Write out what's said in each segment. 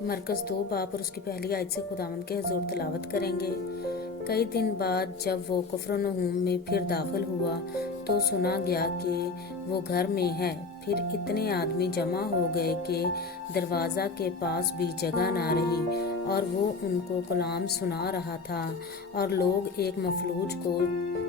मरकज़ 2 बाब और उसकी पहली आयत से खुदावंद के हुज़ूर तिलावत करेंगे। कई दिन बाद जब वो कफरनहूम में फिर दाखिल हुआ तो सुना गया कि वो घर में है। फिर इतने आदमी जमा हो गए कि दरवाज़ा के पास भी जगह ना रही और वो उनको कलाम सुना रहा था। और लोग एक मफलूज को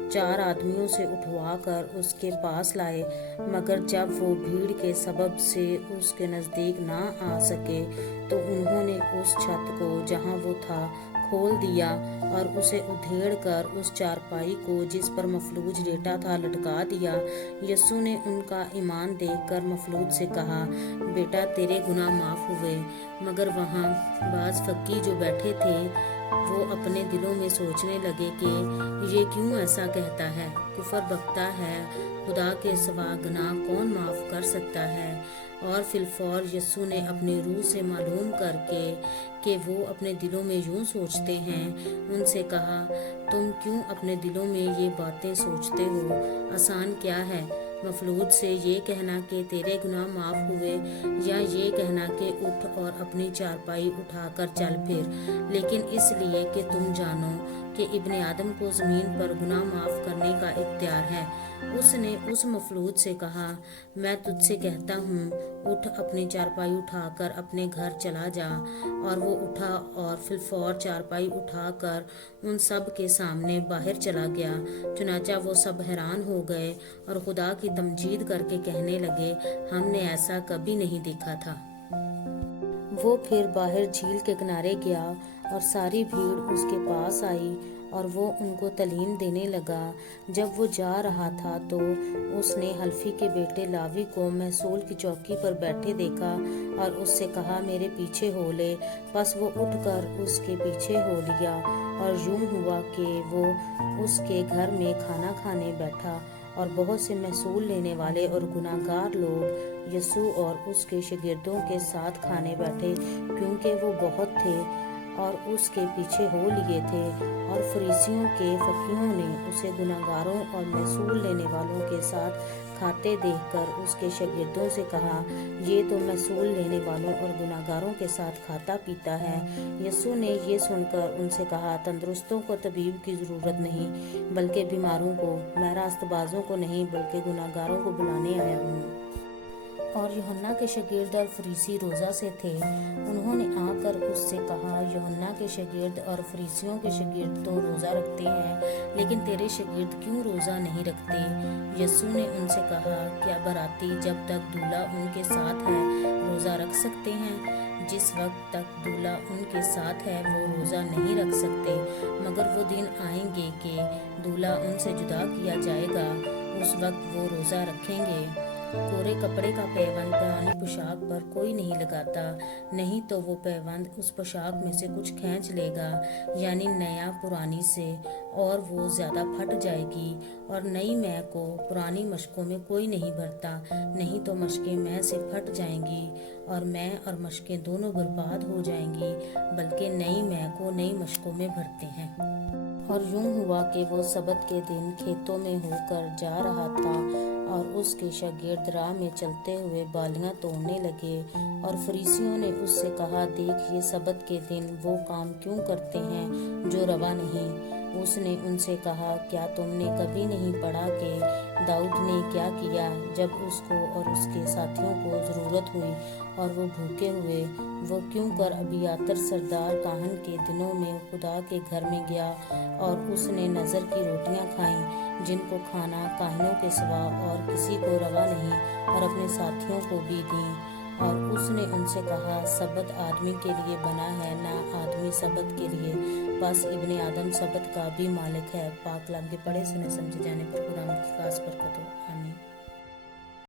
4 आदमियों से उठवा कर उसके पास लाए, मगर जब वो भीड़ के सबब से उसके नज़दीक ना आ सके तो उन्होंने उस छत को जहाँ वो था खोल दिया और उसे उधेड़ कर उस चारपाई को जिस पर मफलूज लेटा था लटका दिया। यस्सु ने उनका ईमान देखकर मफलूज से कहा, बेटा तेरे गुनाह माफ़ हुए। मगर वहाँ बाज़ फक्की जो बैठे थे वो अपने दिलों में सोचने लगे कि ये क्यों ऐसा कहता है, कुफर बकता है, खुदा के सिवा गुनाह कौन माफ़ कर सकता है। और फिलफौर यस्सु ने अपनी रूह से मालूम करके कि वो अपने दिलों में यूं सोचते हैं, उनसे कहा, तुम क्यों अपने दिलों में ये बातें सोचते हो? आसान क्या है मफलूज से ये कहना कि तेरे गुनाह माफ़ हुए, या ये कहना कि उठ और अपनी चारपाई उठाकर चल फिर। लेकिन इसलिए कि तुम जानो कि इब्ने आदम को ज़मीन पर गुनाह माफ़ करने का इख्तियार है। उसने उस मफलूज से कहा, मैं तुझसे कहता हूँ, उठ अपनी चारपाई उठाकर अपने घर चला जा। और वो उठा और फिलफौर चारपाई उठाकर उन सब के सामने बाहर चला गया। चुनाचा वो सब हैरान हो गए और खुदा की तमजीद करके कहने लगे, हमने ऐसा कभी नहीं देखा था। वो फिर बाहर झील के किनारे गया और सारी भीड़ उसके पास आई और वो उनको तालीम देने लगा। जब वो जा रहा था तो उसने हल्फी के बेटे लावी को महसूल की चौकी पर बैठे देखा और उससे कहा, मेरे पीछे हो ले। बस वो उठकर उसके पीछे हो लिया और यूं हुआ कि वो उसके घर में खाना खाने बैठा और बहुत से महसूल लेने वाले और गुनाहगार लोग यस्सु और उसके शागिर्दों के साथ खाने बैठे, क्योंकि वो बहुत थे और उसके पीछे हो लिए थे। और फरीसियों के फकीहों ने उसे गुनाहगारों और महसूल लेने वालों के साथ खाते देखकर उसके शागिर्दों से कहा, ये तो महसूल लेने वालों और गुनाहगारों के साथ खाता पीता है। यस्सु ने ये सुनकर उनसे कहा, तंदुरुस्तों को तबीब की ज़रूरत नहीं बल्कि बीमारों को। मैं रास्तबाजों को नहीं बल्कि गुनाहगारों को बुलाने आया हूँ। और यूहन्ना के शागिर्द और फरीसी रोज़ा से थे। उन्होंने आकर उससे कहा, यूहन्ना के शागिर्द और फरीसियों के शागिर्द तो रोज़ा रखते हैं, लेकिन तेरे शागिर्द क्यों रोज़ा नहीं रखते? यस्सु ने उनसे कहा, क्या बराती जब तक दूल्हा उनके साथ है रोज़ा रख सकते हैं? जिस वक्त तक दूल्हा उनके साथ है वो रोज़ा नहीं रख सकते, मगर वो दिन आएंगे कि दूल्हा उनसे जुदा किया जाएगा, उस वक्त वो रोज़ा रखेंगे। कोरे कपड़े का पैबंद पुरानी पोशाक पर कोई नहीं लगाता, नहीं तो वो पैबंद उस पोशाक में से कुछ खींच लेगा, यानी नया पुरानी से, और वो ज़्यादा फट जाएगी। और नई मैह को पुरानी मशकों में कोई नहीं भरता, नहीं तो मशकें मैह से फट जाएंगी और मैह और मशकें दोनों बर्बाद हो जाएंगी, बल्कि नई मैह को नई मशकों में भरते हैं। और यूं हुआ कि वो सबत के दिन खेतों में होकर जा रहा था और उसके शागिर्द राह में चलते हुए बालियां तोड़ने लगे। और फरीसियों ने उससे कहा, देख ये सबत के दिन वो काम क्यों करते हैं जो रवा नहीं। उसने उनसे कहा, क्या तुमने कभी नहीं पढ़ा कि दाऊद ने क्या किया जब उसको और उसके साथियों को ज़रूरत हुई और वो भूखे हुए? वो क्यों कर अबियातर सरदार काहन के दिनों में खुदा के घर में गया और उसने नज़र की रोटियां खाईं, जिनको खाना काहिनों के सिवा और किसी को रवा नहीं, और अपने साथियों को भी दी। और उसने उनसे कहा, सबत आदमी के लिए बना है, ना आदमी सबत के लिए। बस इब्ने आदम सबत का भी मालिक है। पाक कलाम के पढ़े सुने समझे जाने पर खुदा की खास बरकत हो। आमीन।